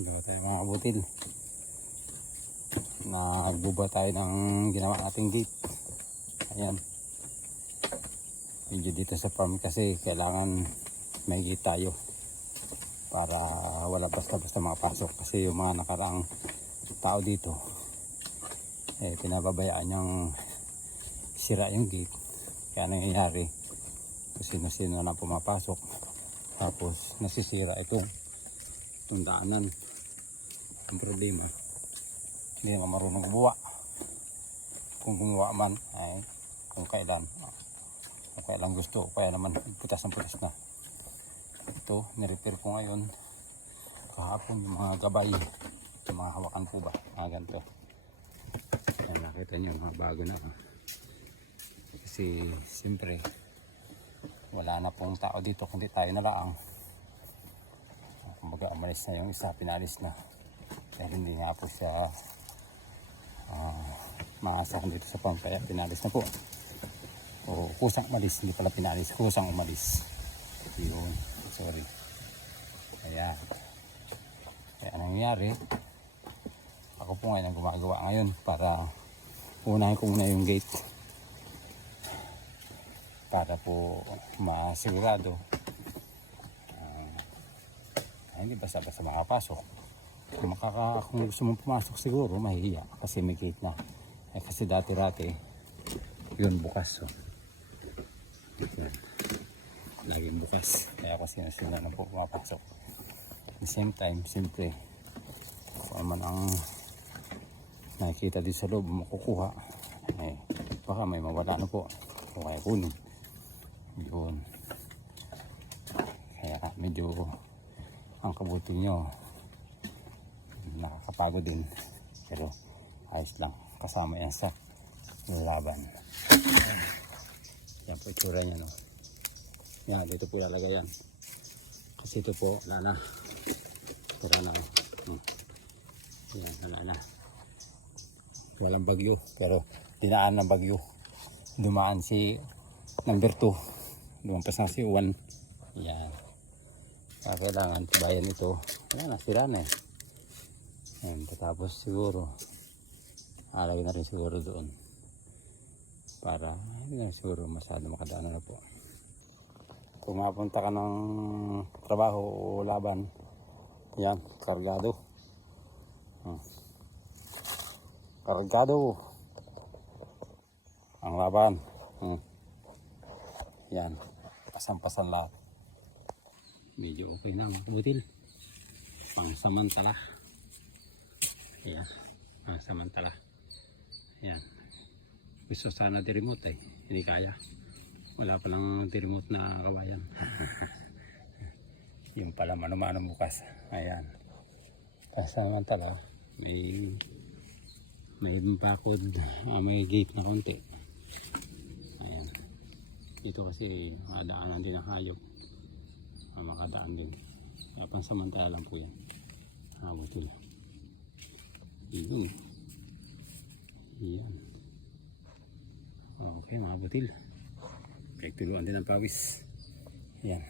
Gawa tayo mga kabutil. Nagbuba tayo ng ginawa nating gate. Ayan. Medyo dito sa farm kasi kailangan may gate tayo para wala basta-basta makapasok. Kasi yung mga nakaraang tao dito pinababayaan niyang sira yung gate. Kaya nangyayari kung sino-sino na pumapasok, tapos nasisira itong daanan. Ang problema, hindi naman marunong gumawa. Kung gumawa man ay kung kailan gusto, kaya naman putas na. Ito nirepair ko ngayon kahapon, yung mga gabay, yung mga hawakan po ba, ganito. Ay, nakita nyo mga bago na. Kasi siyempre wala na pong tao dito kundi tayo na lang. Kumbaga umalis na yung isa, pinalis na dahil hindi nga po siya maasahan dito sa farm, kaya pinalis na po. O kusang umalis, hindi pala pinalis, kusang umalis. Yun, sorry. Kaya nangyayari, ako po ngayon ang gumagawa ngayon para unahin ko muna yung gate para po masigurado hindi basta-basta makapasok. Kung gusto mong pumasok siguro mahihiya kasi may gate na. Kasi dati-rati yun bukas. Yan. Laging bukas. Kaya kasi sino na po pumapasok. At the same time, siyempre kung man ang nakikita dito sa loob makukuha, baka may mawala na po o kaya kunin. Yun. Kaya medyo ang kabuti nyo nakakapagod din, pero ayos lang, kasama yan sa laban. Yan po itsura nya, no? Yan, dito po lalagay yan kasi ito po wala na. Yan, wala na, walang bagyo, pero dinaan ng bagyo, dumaan si number 2, lumampas na si 1. Yan, kailangan tibayan ito. Wala na, sira na. Yan, tapos siguro alagay na rin siguro doon para hindi na siguro masyado makadaan na po. Kung mapunta ka ng trabaho o laban, yan, kargado. Kargado ang laban. Yan, pasan-pasan lahat. Medyo okay na mga kabutil, pang samantala. Ayan, pang samantala. Ayan, gusto sana di-remote hindi kaya, wala palang di-remote na kawayan. Yung pala mano-mano bukas. Ayan, pang samantala, may bakod, may gate na konti. Ayan, dito kasi madaanan din ang hayop, makadaan din. Kaya pansamantala lang po yan. Butil. Yun. Yan. Okay mga butil. Kahit tuluan din ang pawis. Yan.